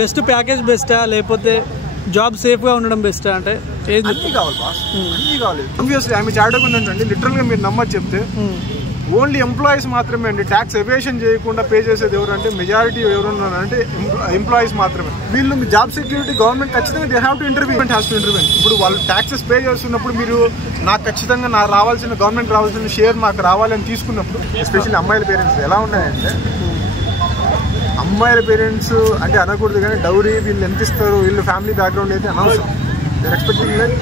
Best package బెస్టా లేకపోతే job సేఫ్గా ఉండడం బెస్టా? అంటే అన్నీ కావాలి బాస్, అన్నీ కావాలి. ఆబ్వియస్లీ ఆమె చాటకుండా అండి, లిటరల్గా మీరు నమ్మని చెప్తే ఓన్లీ ఎంప్లాయీస్ మాత్రమే అండి. ట్యాక్స్ ఎవేషన్ చేయకుండా పే చేసేది ఎవరంటే మెజారిటీ ఎవరున్నారంటే ఎంప్లాయీస్ మాత్రమే. వీళ్ళు మీ జాబ్ సెక్యూరిటీ గవర్నమెంట్ ఖచ్చితంగా they have to intervene has to intervene. ఇప్పుడు వాళ్ళు ట్యాక్సెస్ పే చేస్తున్నప్పుడు మీరు నాకు ఖచ్చితంగా నాకు రావాల్సిన గవర్నమెంట్ రావాల్సిన షేర్ నాకు రావాలని తీసుకున్నప్పుడు, ఎస్పెషల్లీ అమ్మాయిల పేరెంట్స్ ఎలా ఉన్నాయంటే, అమ్మాయిల పేరెంట్స్ అంటే అనకూడదు కానీ డౌరీ వీళ్ళు ఎంత ఇస్తారు, వీళ్ళు ఫ్యామిలీ బ్యాక్గ్రౌండ్ అయితే అనవసరం. They expecting like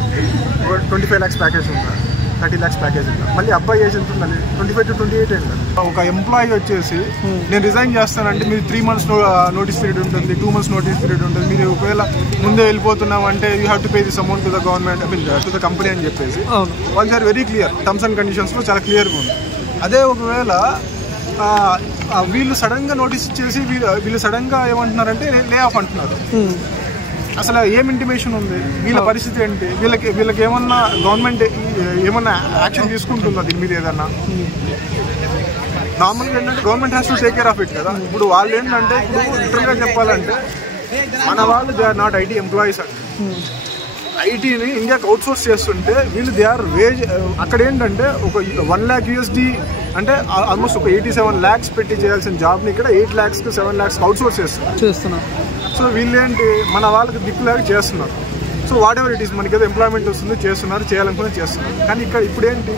25 lakhs package ఉందా, 30 lakhs ప్యాకేజ్ ఉందా, మళ్ళీ అబ్బాయి ఏజ్ ఎంత ఉండాలి, 25 to 28 అండి. ఒక ఎంప్లాయీ వచ్చేసి నేను రిజైన్ చేస్తానంటే మీరు 3 months నోటీస్ పీరియడ్ ఉంటుంది, 2 months నోటీస్ పీరియడ్ ఉంటుంది. మీరు ఒకవేళ ముందే వెళ్ళిపోతున్నాం అంటే you have to pay this amount to the government, I mean to the company అని చెప్పేసి వాళ్ళు are very clear, terms and కండిషన్స్లో చాలా క్లియర్గా ఉంది. అదే ఒకవేళ వీళ్ళు సడన్గా నోటీస్ ఇచ్చేసి వీళ్ళు సడన్గా ఏమంటున్నారంటే లే ఆఫ్ అంటున్నారు. అసలు ఏం ఇంటిమేషన్ ఉంది, వీళ్ళ పరిస్థితి ఏంటి, వీళ్ళకి ఏమన్నా గవర్నమెంట్ ఏమన్నా యాక్షన్ తీసుకుంటుందా దీని మీద ఏదన్నా? నార్మల్గా ఏంటంటే government has to take care of it కదా. ఇప్పుడు వాళ్ళు ఏంటంటే ఇప్పుడు లిటరల్గా చెప్పాలంటే మన వాళ్ళు they are not IT employees అండి. ఐటీని ఇండియాకి అవుట్ సోర్స్ చేస్తుంటే వీళ్ళు దే ఆర్ వేజ్. అక్కడ ఏంటంటే ఒక 1 lakh USD అంటే ఆల్మోస్ట్ ఒక 87 lakhs పెట్టి చేయాల్సిన జాబ్ని ఇక్కడ 8 lakhs కి 7 lakhs అవుట్ సోర్స్ చేస్తున్నారు. సో వీళ్ళేంటి మన వాళ్ళకి దిక్కులాగా చేస్తున్నారు. So what ever it is, మనకి ఏదో ఎంప్లాయ్మెంట్ వస్తుంది చేస్తున్నారు, చేయాలనుకుని చేస్తున్నారు. కానీ ఇక్కడ ఇప్పుడు ఏంటి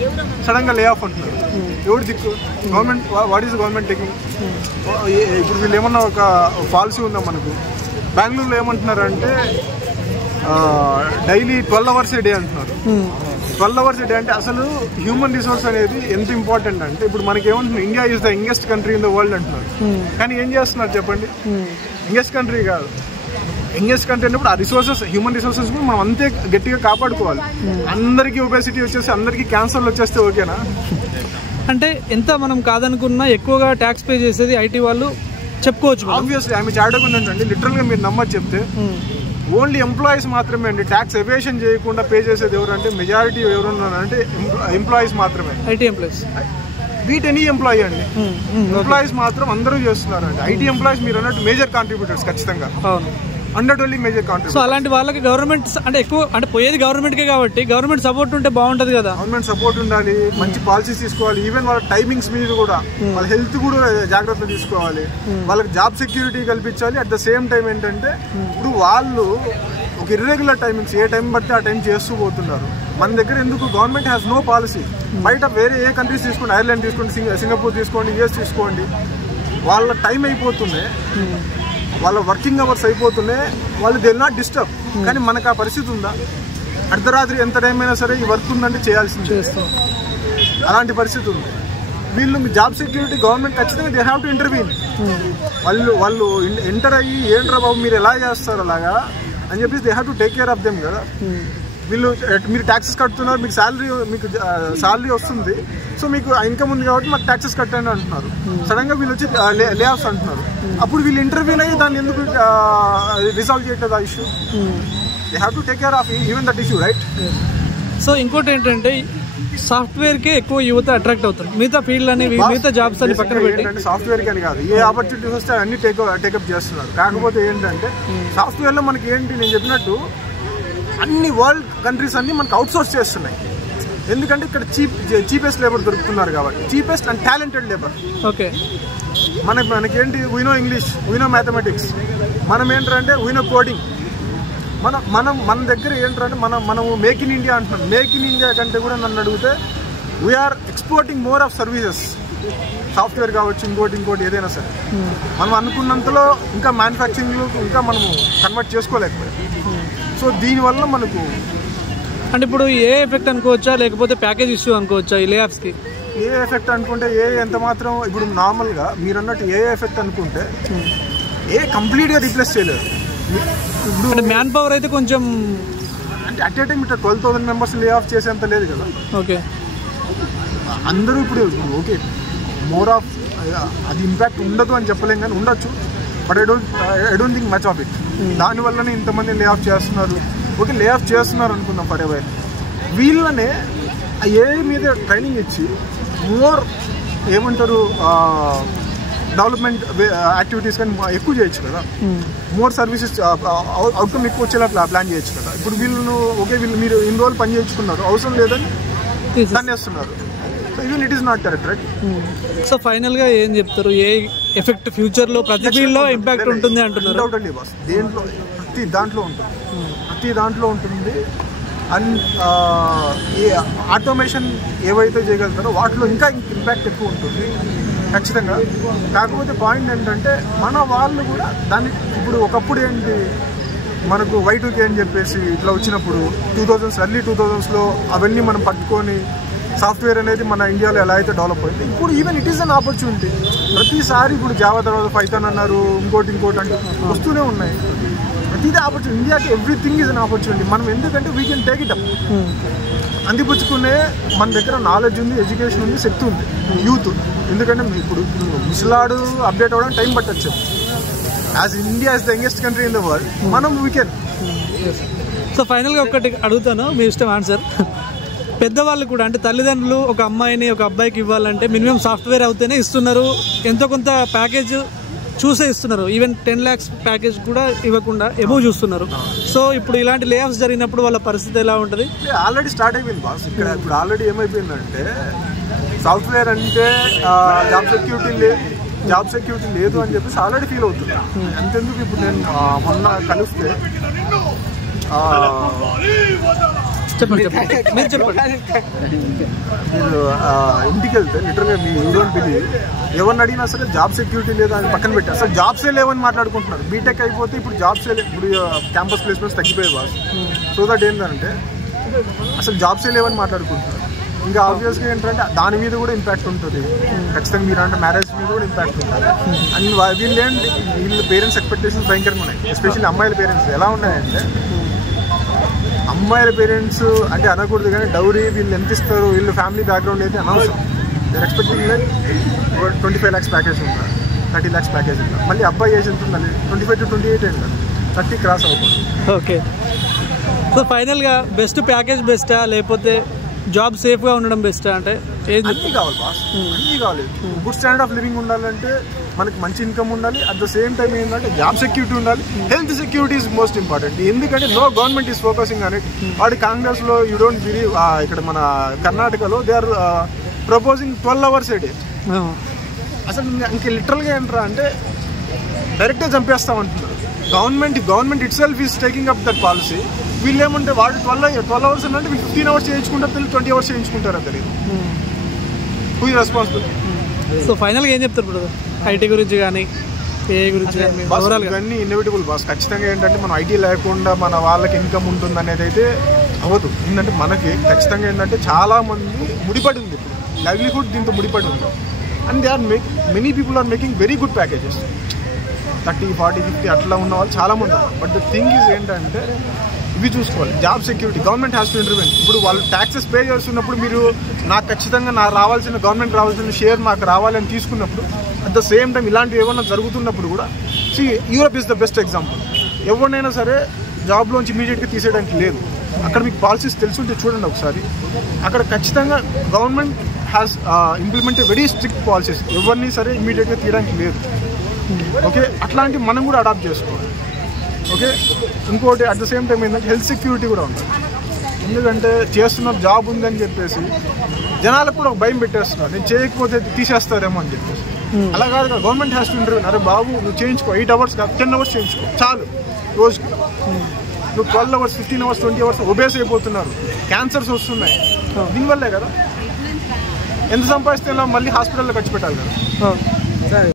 సడన్గా లే ఆఫ్ అంటున్నారు. ఎవరు దిక్కు? Government. What is government taking? ఇప్పుడు వీళ్ళు ఏమన్నా ఒక పాలసీ ఉందా మనకు? బెంగళూరులో ఏమంటున్నారంటే డైలీ 12 hours a day అంటున్నారు. 12 hours a day అంటే అసలు హ్యూమన్ రిసోర్స్ అనేది ఎంత ఇంపార్టెంట్ అంటే, ఇప్పుడు మనకి ఏమంటున్నారు, India is the youngest country in the world అంటున్నారు. కానీ ఏం చేస్తున్నారు చెప్పండి? యంగెస్ట్ కంట్రీ కాదు. యంగెస్ట్ కంట్రీ అన్నప్పుడు ఆ రిసోర్సెస్, హ్యూమన్ రిసోర్సెస్ కూడా మనం అంతే గట్టిగా కాపాడుకోవాలి. అందరికీ ఒబేసిటీ వచ్చేసి అందరికీ క్యాన్సర్లు వచ్చేస్తే ఓకేనా? అంటే ఎంత మనం కాదనుకున్నా ఎక్కువగా ట్యాక్స్ పే చేసేది ఐటీ వాళ్ళు చెప్పుకోవచ్చు. ఆబ్వియస్లీ ఆమె చాటకుండా అండి, లిటరల్గా మీరు నమ్మని చెప్తే ఓన్లీ ఎంప్లాయీస్ మాత్రమే అండి. ట్యాక్స్ ఎవేషన్ చేయకుండా పే చేసేది ఎవరంటే మెజారిటీ ఎవరున్నారంటే ఎంప్లాయీస్ మాత్రమే. IT employees beat any employee అండి. ఎంప్లాయీస్ మాత్రం అందరూ చేస్తున్నారండి. ఐటీ ఎంప్లాయీస్ మీరు అన్నట్టు మేజర్ కాంట్రిబ్యూటర్స్ ఖచ్చితంగా, అన్నట్టు మేజర్ కాంట్రిబ్యూటర్. సో అలాంటి వాళ్ళకి గవర్నమెంట్ అంటే ఎక్కువ అంటే పోయేది గవర్నమెంట్కే కాబట్టి గవర్నమెంట్ సపోర్ట్ ఉంటే బాగుంటది కదా. గవర్నమెంట్ సపోర్ట్ ఉండాలి, మంచి పాలసీస్ తీసుకోవాలి. ఈవెన్ వాళ్ళ టైమింగ్స్ మీద కూడా, వాళ్ళ హెల్త్ కూడా జాగ్రత్త తీసుకోవాలి. వాళ్ళకి జాబ్ సెక్యూరిటీ కల్పించాలి. అట్ ద సేమ్ టైం ఏంటంటే ఇప్పుడు వాళ్ళు ఒక ఇర్రెగ్యులర్ టైమింగ్స్ ఏ టైం బట్టి ఆ టైం చేస్తూ పోతున్నారు. మన దగ్గర ఎందుకు? Government has no policy. బయట వేరే ఏ కంట్రీస్ తీసుకోండి, ఐర్లాండ్ తీసుకోండి, సింగపూర్ తీసుకోండి, US తీసుకోండి, వాళ్ళ టైం అయిపోతుంది, వాళ్ళ వర్కింగ్ అవర్స్ అయిపోతున్నాయి, వాళ్ళు దే విల్ నాట్ డిస్టర్బ్. కానీ మనకు ఆ పరిస్థితి ఉందా? అర్ధరాత్రి ఎంత టైం అయినా సరే ఈ వర్క్ ఉందంటే చేయాల్సింది. అలాంటి పరిస్థితి ఉంది. వీళ్ళు మీ జాబ్ సెక్యూరిటీ గవర్నమెంట్ ఖచ్చితంగా దే హ్యావ్ టు ఇంటర్వ్యూన్. వాళ్ళు ఎంటర్ అయ్యి ఏంట్రా బాబు మీరు ఎలా చేస్తారు అలాగా అని చెప్పేసి they have to take care of them కదా. వీళ్ళు మీరు ట్యాక్సెస్ కడుతున్నారు, మీకు శాలరీ వస్తుంది, సో మీకు ఇన్కమ్ ఉంది కాబట్టి మాకు ట్యాక్సెస్ కట్టండి అంటున్నారు. సడన్గా వీళ్ళు వచ్చి లే ఆఫ్స్ అంటున్నారు. అప్పుడు వీళ్ళు ఇంటర్వ్యూన్ అయ్యి దాన్ని ఎందుకు రిజాల్వ్ చేయట్లేదు ఆ issue? They have to take care of even that issue, right? So ఇంకోటి ఏంటంటే సాఫ్ట్వేర్కే ఎక్కువ యువత అట్రాక్ట్ అవుతుంది. మిగతా ఫీల్డ్ అని మిగతా జాబ్స్ అని పక్కన పెట్టి సాఫ్ట్వేర్ అని కాదు, ఏ ఆపర్చునిటీస్ వస్తే అన్ని టేకప్ చేస్తున్నారు. కాకపోతే ఏంటంటే సాఫ్ట్వేర్లో మనకి ఏంటి, నేను చెప్పినట్టు అన్ని వరల్డ్ కంట్రీస్ అన్ని మనకు అవుట్ సోర్స్ చేస్తున్నాయి. ఎందుకంటే ఇక్కడ చీపెస్ట్ లేబర్ దొరుకుతున్నారు కాబట్టి, cheapest and talented labour. Okay, మనకేంటి, we know English, we know mathematics, మనం ఏంటంటే వీ నో కోడింగ్. మన దగ్గర ఏంటంటే మనము మేక్ ఇన్ ఇండియా అంటున్నాం. మేక్ ఇన్ ఇండియా కంటే కూడా నన్ను అడిగితే we are exporting more of services. Software కావచ్చు, ఇంకోటి ఏదైనా సరే మనం అనుకున్నంతలో ఇంకా మ్యానుఫ్యాక్చరింగ్లో ఇంకా మనము కన్వర్ట్ చేసుకోలేకపోయాం. సో దీనివల్ల మనకు అంటే ఇప్పుడు ఏ ఎఫెక్ట్ అనుకోవచ్చా లేకపోతే ప్యాకేజ్ ఇష్యూ అనుకోవచ్చా ఈ లే ఆఫ్స్కి? ఏ ఎఫెక్ట్ అనుకుంటే ఎంత మాత్రం ఇప్పుడు నార్మల్గా మీరు అన్నట్టు ఏ ఎఫెక్ట్ అనుకుంటే కంప్లీట్గా రీప్లేస్ చేయలేదు. ఇప్పుడు మ్యాన్ పవర్ అయితే కొంచెం అంటే అట్ ఏ టైం ఇట్లా 12,000 members లే ఆఫ్ చేసేంత లేదు కదా. ఓకే, అందరూ ఇప్పుడు ఓకే మోర్ ఆఫ్ అది ఇంపాక్ట్ ఉండదు అని చెప్పలేం కానీ ఉండొచ్చు. But I don't think much of it. దానివల్లనే ఇంతమంది లే ఆఫ్ చేస్తున్నారు. ఓకే, లే ఆఫ్ చేస్తున్నారు అనుకుందాం ఫర్ ఎవర్. వీళ్ళనే ఏ మీద ట్రైనింగ్ ఇచ్చి మోర్ ఏమంటారు డెవలప్మెంట్ యాక్టివిటీస్ కానీ ఎక్కువ చేయొచ్చు కదా, మోర్ సర్వీసెస్ అవుట్కమ్ ఎక్కువ వచ్చేలా ప్లాన్ చేయొచ్చు కదా. ఇప్పుడు వీళ్ళు మీరు ఇన్ని రోజులు పని చేయించుకున్నారు, అవసరం లేదని తన్నేస్తున్నారు. So even it is not correct, right? So final గా ఏం చెప్తారు, ఏ ఎఫెక్ట్ ఫ్యూచర్ లో ప్రతి ఫీల్డ్ లో ఇంపాక్ట్ ఉంటుంది అంటున్నారు? డౌట్ బాస్, దేంట్లో ప్రతి దాంట్లో ఉంటుంది. అండ్ ఈ ఆటోమేషన్ ఏవైతే చేయగలుగుతారో వాటిలో ఇంకా ఇంపాక్ట్ ఎక్కువ ఉంటుంది ఖచ్చితంగా. కాకపోతే పాయింట్ ఏంటంటే మన వాళ్ళు కూడా దాన్ని ఇప్పుడు ఒకప్పుడు ఏంటి మనకు Y2K అని చెప్పేసి ఇట్లా వచ్చినప్పుడు 2000s ఎర్లీ 2000sలో అవన్నీ మనం పట్టుకొని సాఫ్ట్వేర్ అనేది మన ఇండియాలో ఎలా అయితే డెవలప్ అయింది, ఇప్పుడు even it is an opportunity. ప్రతిసారి ఇప్పుడు జావా తర్వాత పైథాన్ అన్నారు, ఇంకోటి అంటే వస్తూనే ఉన్నాయి. ప్రతిదీ ఆపర్చునిటీ. ఇండియాకి ఎవ్రీథింగ్ ఈజ్ అన్ ఆపర్చునిటీ. మనం ఎందుకంటే we can take it up. అందిపుచ్చుకునే మన దగ్గర నాలెడ్జ్ ఉంది, ఎడ్యుకేషన్ ఉంది, శక్తి ఉంది, యూత్. ఎందుకంటే ఇప్పుడు ముసలాడు అప్డేట్ అవ్వడానికి టైం పట్టచ్చు. As India is the youngest country in the world, మనం వీ కెన్. సో ఫైనల్గా ఒకటి అడుగుతాను, మీ ఇష్టం ఆన్సర్. పెద్దవాళ్ళు కూడా అంటే తల్లిదండ్రులు ఒక అమ్మాయిని ఒక అబ్బాయికి ఇవ్వాలంటే మినిమం సాఫ్ట్వేర్ అవుతేనే ఇస్తున్నారు, ఎంతో కొంత ప్యాకేజ్ చూసే ఇస్తున్నారు. ఈవెన్ 10 lakhs ప్యాకేజ్ కూడా ఇవ్వకుండా ఎబోవ్ చూస్తున్నారు. సో ఇప్పుడు ఇలాంటి లే ఆఫ్స్ జరిగినప్పుడు వాళ్ళ పరిస్థితి ఎలా ఉంటుంది? ఆల్రెడీ స్టార్ట్ అయిపోయింది బాస్. ఇక్కడ ఇప్పుడు ఆల్రెడీ ఏమైపోయిందంటే సాఫ్ట్వేర్ అంటే జాబ్ సెక్యూరిటీ లేదు అని చెప్పేసి ఆల్రెడీ ఫీల్ అవుతుంది. అంతెందుకు ఇప్పుడు నేను మొన్న కలిస్తే చెప్పండి. మీరు ఇంటికి వెళ్తే లిటరల్గా మీ యూడోంట్ బిలీవ్, ఎవరిని అడిగినా సరే జాబ్ సెక్యూరిటీ లేదా అని పక్కన పెట్టి అసలు జాబ్సే లేవని మాట్లాడుకుంటున్నారు. బీటెక్ అయిపోతే ఇప్పుడు జాబ్సే ఇప్పుడు క్యాంపస్ ప్లేస్మెంట్స్ తగ్గిపోయాయి బాస్. సో దట్ ఏంటంటే అసలు జాబ్సే లేవని మాట్లాడుకుంటున్నారు. ఇంకా ఆబ్వియస్గా ఏంటంటే దాని మీద కూడా ఇంపాక్ట్ ఉంటుంది ఖచ్చితంగా. మీరు అంటే మ్యారేజ్ మీద కూడా ఇంపాక్ట్ ఉంటుంది. అండ్ వీళ్ళ పేరెంట్స్ ఎక్స్పెక్టేషన్స్ భయంకరంగా ఉన్నాయి. ఎస్పెషల్లీ అమ్మాయిల పేరెంట్స్ ఎలా ఉన్నాయంటే, అమ్మాయిల పేరెంట్స్ అంటే అనకూడదు కానీ డౌరీ వీళ్ళు ఎంత ఇస్తారు, వీళ్ళు ఫ్యామిలీ బ్యాక్గ్రౌండ్ అయితే అనవసరం. There expecting like 25 lakhs package ఉందా, 30 lakhs ప్యాకేజ్ ఉందా. మళ్ళీ అబ్బాయి ఏజ్ ఎంత ఉండాలి, 25 to 28 ఉండాలి, 30 క్రాస్ అవ్వకూడదు. ఓకే. సో ఫైనల్గా బెస్ట్ ప్యాకేజ్ బెస్టా లేకపోతే జాబ్ సేఫ్గా ఉండడం బెస్టా? అంటే అన్నీ కావాలి బాస్, అన్నీ కావాలి. గుడ్ స్టాండర్డ్ ఆఫ్ లివింగ్ ఉండాలంటే మనకి మంచి ఇన్కమ్ ఉండాలి. అట్ ద సేమ్ టైం ఏంటంటే జాబ్ సెక్యూరిటీ ఉండాలి. Health security is most important. ఎందుకంటే no government is focusing on it. వాడి కాంగ్రెస్లో యూ డోంట్ బిలీవ్, ఇక్కడ మన కర్ణాటకలో they are proposing 12 hours a day. అసలు ఇంక లిటరల్గా ఏంట్రా అంటే డైరెక్ట్గా చంపేస్తామంటున్నారు. Government itself is taking up that policy. వీళ్ళు ఏమంటే వాడు 12 hours అంటే వీళ్ళు 15 hours చేయించుకుంటారు, తెలియదు 20 hours చేయించుకుంటారో తెలియదు. Who is responsible? సో ఫైనల్గా ఏం చెప్తారు బ్రదర్ ఐటీ గురించి కానీ ఏఐ గురించి కానీ? ఇవన్నీ ఇన్నోవేటబుల్ బాస్. ఖచ్చితంగా ఏంటంటే మనం ఐటీ లేకుండా మన వాళ్ళకి ఇన్కమ్ ఉంటుంది అనేది అయితే అవ్వదు. ఏంటంటే మనకి ఖచ్చితంగా ఏంటంటే చాలా మంది ముడిపడి ఉంది, లైవ్లీహుడ్ దీంతో ముడిపడి ఉంది. And they are many people are making very good packages, 30, 40, 50 అట్లా ఉన్న వాళ్ళు చాలామంది. బట్ ద థింగ్ ఈజ్ ఏంటంటే ఇవి చూసుకోవాలి. Job security government has to intervene. ఇప్పుడు వాళ్ళు ట్యాక్సెస్ పే చేస్తున్నప్పుడు మీరు నాకు ఖచ్చితంగా గవర్నమెంట్ రావాల్సిన షేర్ మాకు రావాలని తీసుకున్నప్పుడు, అట్ ద సేమ్ టైం ఇలాంటివి ఏమన్నా జరుగుతున్నప్పుడు కూడా Europe is the best example. ఎవరినైనా సరే జాబ్లోంచి ఇమీడియట్గా తీసేయడానికి లేదు. అక్కడ మీకు పాలసీస్ తెలుసుంటే చూడండి ఒకసారి. అక్కడ ఖచ్చితంగా government has implemented very strict policies. ఎవరిని సరే ఇమీడియట్గా తీయడానికి లేదు. ఓకే, అట్లాంటివి మనం కూడా అడాప్ట్ చేసుకోవాలి. ఓకే, ఇంకోటి అట్ ద సేమ్ టైం ఏంటంటే హెల్త్ సెక్యూరిటీ కూడా ఉండాలి. ఎందుకంటే చేస్తున్న జాబ్ ఉందని చెప్పేసి జనాలకు కూడా ఒక భయం పెట్టేస్తున్నారు, నేను చేయకపోతే తీసేస్తారేమో అని చెప్పేసి. అలా కాదు కదా, గవర్నమెంట్ హ్యాస్ టు ఇంటర్వ్యూ. అరే బాబు నువ్వు చేయించుకో, 8 hours కాదు 10 hours చేయించుకో చాలు రోజుకి. నువ్వు 12 hours, 15 hours, 20 hours ఒబేస్ అయిపోతున్నారు, క్యాన్సర్స్ వస్తున్నాయి. దీనివల్లే కదా. ఎంత సంపాదిస్తే మళ్ళీ హాస్పిటల్లో ఖర్చు పెట్టాలి కదా.